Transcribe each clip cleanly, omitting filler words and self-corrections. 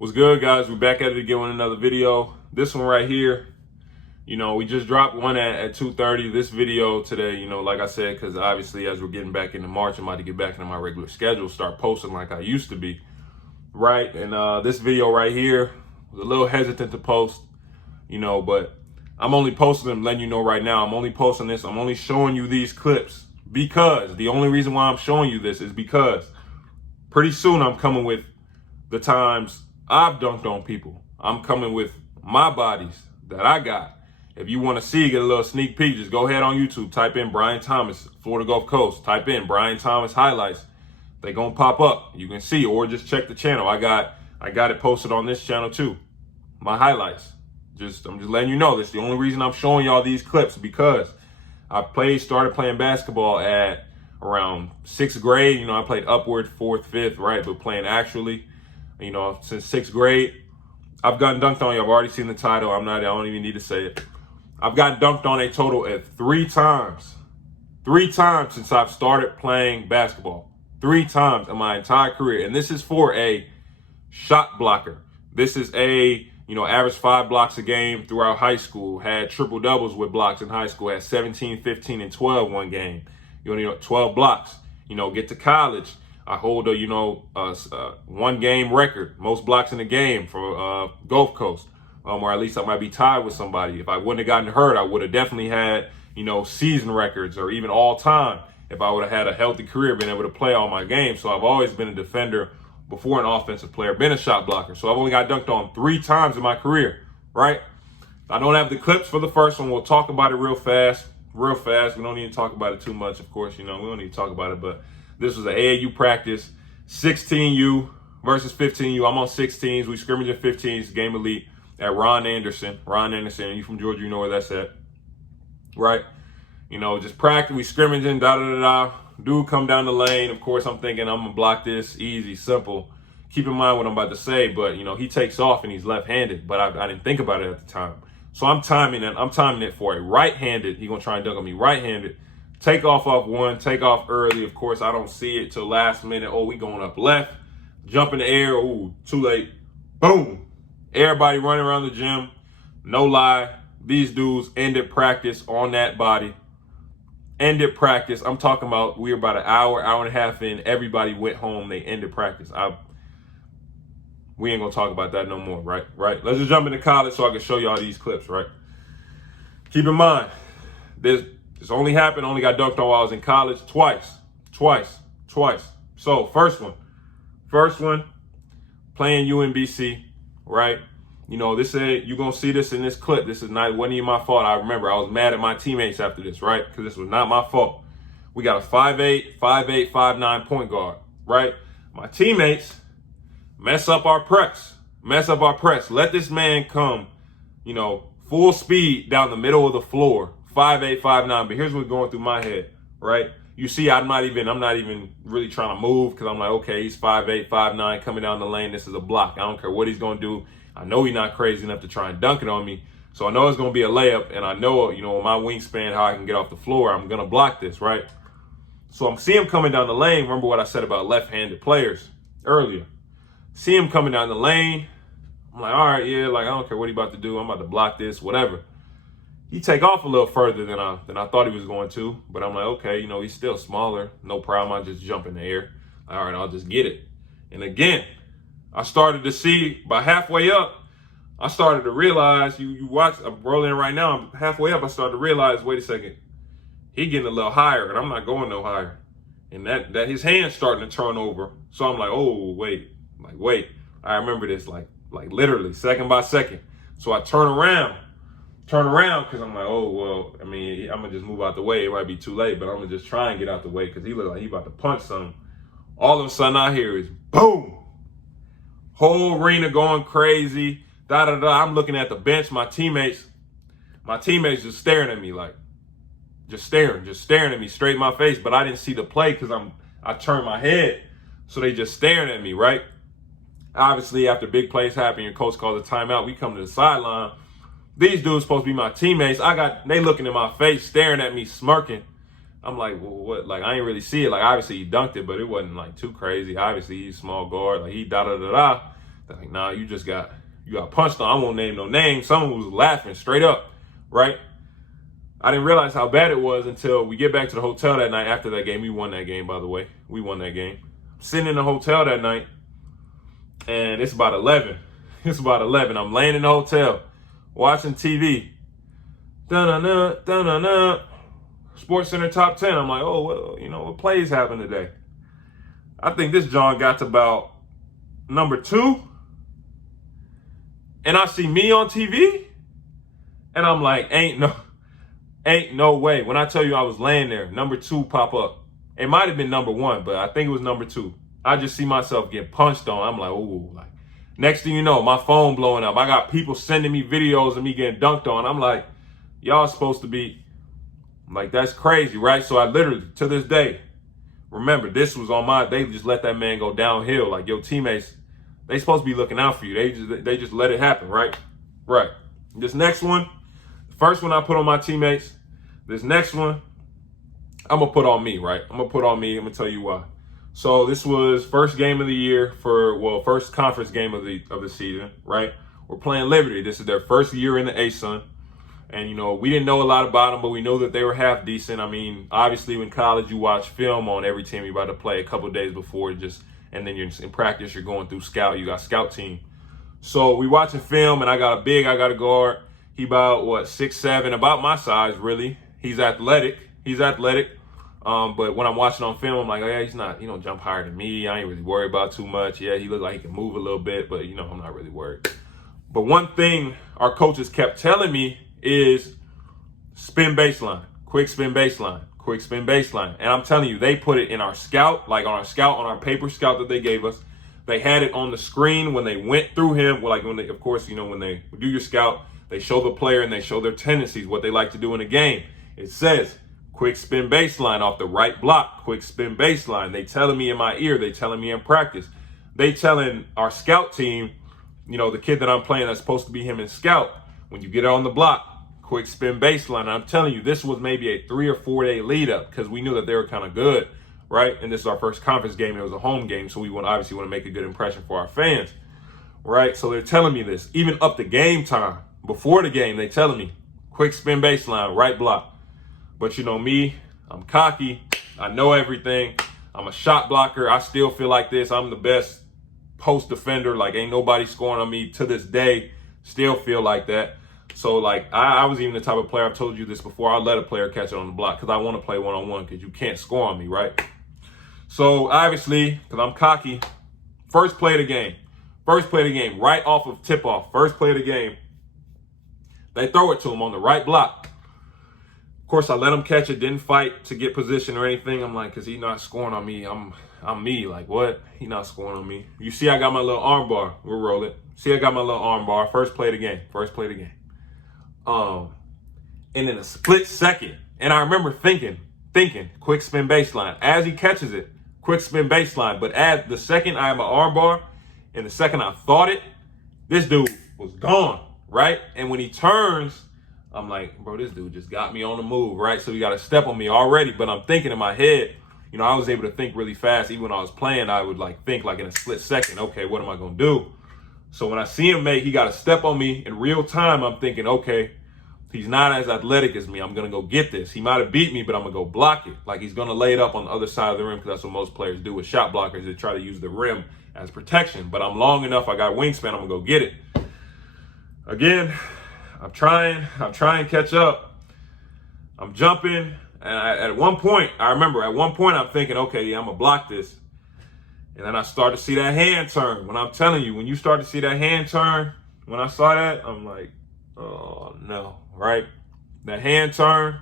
What's good, guys? We're back at it again with another video. This one right here, we just dropped one at 2:30. This video today, like I said, because obviously as we're getting back into March, I'm about to get back into my regular schedule, start posting like I used to be, right? And this video right here was a little hesitant to post, but I'm only posting them, letting you know right now. I'm only posting this. I'm only showing you these clips because the only reason why I'm showing you this is because pretty soon I'm coming with the times I've dunked on people. I'm coming with my bodies that I got. If you want to see, get a little sneak peek, just go ahead on YouTube, type in Brian Thomas, Florida Gulf Coast, type in Brian Thomas highlights. They're going to pop up. You can see, or just check the channel. I got it posted on this channel too. My highlights. I'm just letting you know, that's the only reason I'm showing y'all these clips, because I started playing basketball at around 6th grade. I played upward 4th, 5th, right? But playing actually, since 6th grade, I've gotten dunked on. You've already seen the title. I don't even need to say it. I've gotten dunked on a total of 3 times. 3 times since I've started playing basketball. 3 times in my entire career. And this is for a shot blocker. This is average 5 blocks a game throughout high school. Had triple doubles with blocks in high school. Had 17, 15, and 12 one game. 12 blocks. Get to college. I hold a 1 game record, most blocks in the game for Gulf Coast, or at least I might be tied with somebody. If I wouldn't have gotten hurt, I would have definitely had season records or even all time if I would have had a healthy career, been able to play all my games. So I've always been a defender before an offensive player, been a shot blocker. So I've only got dunked on 3 times in my career, right? I don't have the clips for the first one. We'll talk about it real fast. We don't need to talk about it too much, of course. We don't need to talk about it, but this was an AAU practice, 16U versus 15U. I'm on 16s. We scrimmage at 15s, game elite at Ron Anderson. You from Georgia, you know where that's at, right? Just practice. We scrimmaging, da-da-da-da. Dude come down the lane. Of course, I'm thinking I'm going to block this. Easy, simple. Keep in mind what I'm about to say, but, he takes off and he's left-handed, but I didn't think about it at the time. So I'm timing it for a right-handed. He's going to try and dunk on me right-handed. Take off one, take off early. Of course, I don't see it till last minute. Oh, we going up left. Jump in the air. Ooh, too late. Boom. Everybody running around the gym. No lie. These dudes ended practice on that body. Ended practice. I'm talking about we were about an hour and a half in. Everybody went home. They ended practice. We ain't going to talk about that no more, right? Let's just jump into college so I can show y'all these clips, right? Keep in mind, this only got dunked on while I was in college twice. So first one, playing UMBC, right? This you're going to see this in this clip. This wasn't even my fault. I remember I was mad at my teammates after this, right? Because this was not my fault. We got a 5'8", 5'9" point guard, right? My teammates mess up our press. Let this man come, full speed down the middle of the floor. 5'8", 5'9", but here's what's going through my head, right? You see, I'm not even really trying to move because I'm like, okay, he's 5'8", 5'9", coming down the lane. This is a block. I don't care what he's going to do. I know he's not crazy enough to try and dunk it on me. So I know it's going to be a layup, and I know, my wingspan, how I can get off the floor, I'm going to block this, right? So I'm seeing him coming down the lane. Remember what I said about left-handed players earlier. See him coming down the lane. I'm like, all right, yeah, I don't care what he's about to do. I'm about to block this, whatever. He take off a little further than I thought he was going to, but I'm like, okay, he's still smaller. No problem. I just jump in the air. All right, I'll just get it. And again, I started to see by halfway up, I started to realize, you watch, I'm rolling right now. I'm halfway up. I started to realize, wait a second, he getting a little higher, and I'm not going no higher. And that his hand's starting to turn over. So I'm like, oh, wait. I remember this like literally second by second. So I turn around because I'm like, oh, well, I'm going to just move out the way. It might be too late, but I'm going to just try and get out the way because he looked like he about to punch something. All of a sudden I hear is boom. Whole arena going crazy. Da-da-da. I'm looking at the bench. My teammates just staring at me just staring at me straight in my face. But I didn't see the play because I turned my head. So they just staring at me, right? Obviously, after big plays happen, your coach calls a timeout. We come to the sideline. These dudes supposed to be my teammates. They looking in my face, staring at me, smirking. I'm like, well, what? I ain't really see it. Obviously he dunked it, but it wasn't too crazy. Obviously he's small guard. He da-da-da-da. Like, nah, you got punched on. I won't name no names. Someone was laughing straight up, right? I didn't realize how bad it was until we get back to the hotel that night after that game. We won that game, by the way. We won that game. I'm sitting in the hotel that night, and it's about 11. It's about 11. I'm laying in the hotel, watching TV. Da-na-na, da-na-na. Sportscenter top 10. I'm like, oh, well, what plays happened today? I think this John got to about number 2. And I see me on TV. And I'm like, ain't no way. When I tell you I was laying there, number 2 pop up. It might have been number 1, but I think it was number 2. I just see myself get punched on. I'm like, ooh, like, next thing you know, my phone blowing up. I got people sending me videos of me getting dunked on. I'm like, y'all supposed to be, like, that's crazy, right? So I literally, to this day, remember, this was on they just let that man go downhill. Like, your teammates, they supposed to be looking out for you. They just let it happen, right? Right. This next one, the first one I put on my teammates. This next one, I'm going to put on me, right? I'm going to put on me. I'm going to tell you why. So this was first game of the year first conference game of the season, right? We're playing Liberty. This is their first year in the ASUN. And, we didn't know a lot about them, but we know that they were half decent. I mean, obviously, in college, you watch film on every team you're about to play a couple of days before, and then you're in practice, you're going through scout. You got scout team. So we watching film, and I got a guard. He about, 6'7", about my size, really. He's athletic. But when I'm watching on film, I'm like, oh, yeah, he's not, he don't jump higher than me. I ain't really worried about too much. Yeah, he looks like he can move a little bit, but, I'm not really worried. But one thing our coaches kept telling me is spin baseline, quick spin baseline, quick spin baseline. And I'm telling you, they put it in our scout, like on our paper scout that they gave us. They had it on the screen when they went through him. Like when they, of course, when they do your scout, they show the player and they show their tendencies, what they like to do in a game. It says quick spin baseline off the right block, quick spin baseline. They telling me in my ear, they telling me in practice. They telling our scout team, the kid that I'm playing that's supposed to be him in scout, when you get on the block, quick spin baseline. And I'm telling you, this was maybe a 3 or 4 day lead up because we knew that they were kind of good, right? And this is our first conference game. It was a home game, so we obviously want to make a good impression for our fans, right? So they're telling me this. Even up to game time, before the game, they telling me, quick spin baseline, right block. But me, I'm cocky. I know everything. I'm a shot blocker. I still feel like this. I'm the best post defender. Like, ain't nobody scoring on me to this day. Still feel like that. So, like, I was even the type of player, I've told you this before, I'll let a player catch it on the block because I want to play one-on-one because you can't score on me, right? So, obviously, because I'm cocky, first play of the game, right off of tip-off, first play of the game, they throw it to him on the right block. Of course, I let him catch it, didn't fight to get position or anything. I'm like, because he's not scoring on me. I'm me. Like, what? He not scoring on me. You see, I got my little arm bar. We'll roll it. See, I got my little arm bar. First play of the game. And in a split second, and I remember thinking, quick spin baseline. As he catches it, quick spin baseline. But as the second I have my arm bar, and the second I thought it, this dude was gone, right? And when he turns, I'm like, bro, this dude just got me on the move, right? So he got a step on me already. But I'm thinking in my head, I was able to think really fast. Even when I was playing, I would think in a split second, okay, what am I going to do? So when I see him he got a step on me in real time, I'm thinking, okay, he's not as athletic as me. I'm going to go get this. He might have beat me, but I'm going to go block it. Like, he's going to lay it up on the other side of the rim because that's what most players do with shot blockers. They try to use the rim as protection. But I'm long enough. I got wingspan. I'm going to go get it. Again, I'm trying to catch up. I'm jumping. And at one point, I'm thinking, okay, yeah, I'm going to block this. And then I start to see that hand turn. When I'm telling you, when you start to see that hand turn, when I saw that, I'm like, oh, no, right? That hand turn,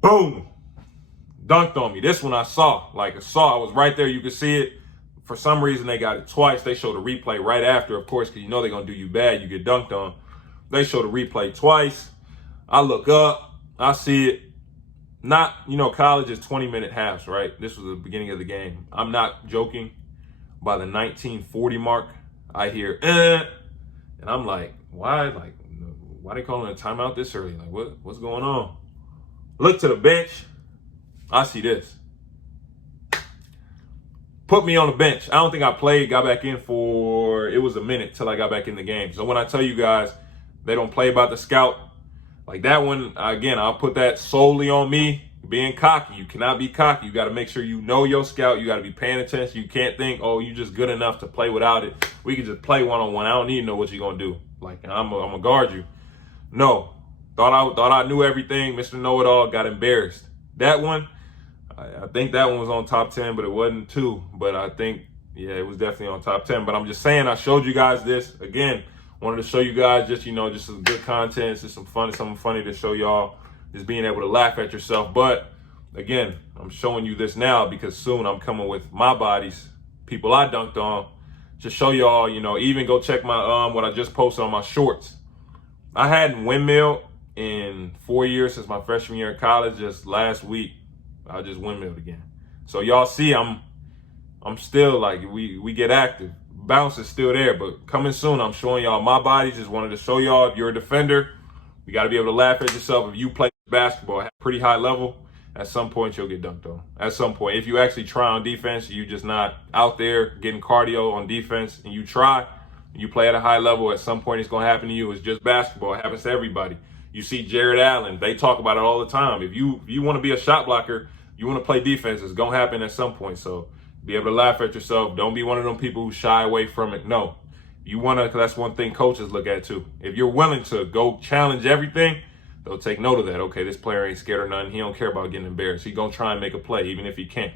boom, dunked on me. This one I saw. I was right there. You could see it. For some reason, they got it twice. They showed a replay right after, of course, because they're going to do you bad. You get dunked on. They showed a replay twice. I look up. I see it. Not, college is 20-minute halves, right? This was the beginning of the game. I'm not joking. By the 1940 mark, I hear, and I'm like, why? Like, why they calling a timeout this early? Like, what's going on? Look to the bench. I see this. Put me on the bench. I don't think I played, got back in for it was a minute till I got back in the game. So when I tell you guys they don't play about the scout, like that one, again, I'll put that solely on me being cocky. You cannot be cocky. You got to make sure you know your scout. You got to be paying attention. You can't think, oh, you just good enough to play without it. We can just play one-on-one. I don't need to know what you're going to do. Like, I'm gonna guard you. No. Thought I knew everything. Mr. Know-It-All got embarrassed. That one, I think that one was on top 10, but it wasn't 2. But I think, yeah, it was definitely on top 10. But I'm just saying, I showed you guys this. Again, wanted to show you guys just, just some good content, just something funny to show y'all, just being able to laugh at yourself. But again, I'm showing you this now because soon I'm coming with my bodies, people I dunked on, to show y'all, even go check my, what I just posted on my shorts. I hadn't windmilled in 4 years since my freshman year in college. Just last week, I just windmilled again. So y'all see, I'm still like, we get active. Bounce is still there, but coming soon, I'm showing y'all my body. Just wanted to show y'all, if you're a defender, you got to be able to laugh at yourself. If you play basketball at a pretty high level, at some point you'll get dunked on. At some point, if you actually try on defense, you just not out there getting cardio on defense, and you try, and you play at a high level, at some point it's going to happen to you. It's just basketball. It happens to everybody. You see Jared Allen, they talk about it all the time. If you want to be a shot blocker, you want to play defense, it's going to happen at some point. So be able to laugh at yourself. Don't be one of them people who shy away from it. No, you want to, because that's one thing coaches look at too. If you're willing to go challenge everything, they'll take note of that. Okay, this player ain't scared of nothing. He don't care about getting embarrassed. He gonna try and make a play, even if he can't.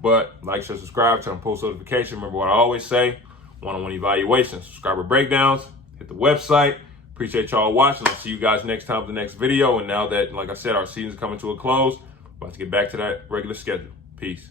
But like, share, subscribe, turn on post notification. Remember what I always say, one-on-one evaluations, subscriber breakdowns, hit the website. Appreciate y'all watching. I'll see you guys next time with the next video. And now that, like I said, our season's coming to a close, about to get back to that regular schedule. Peace.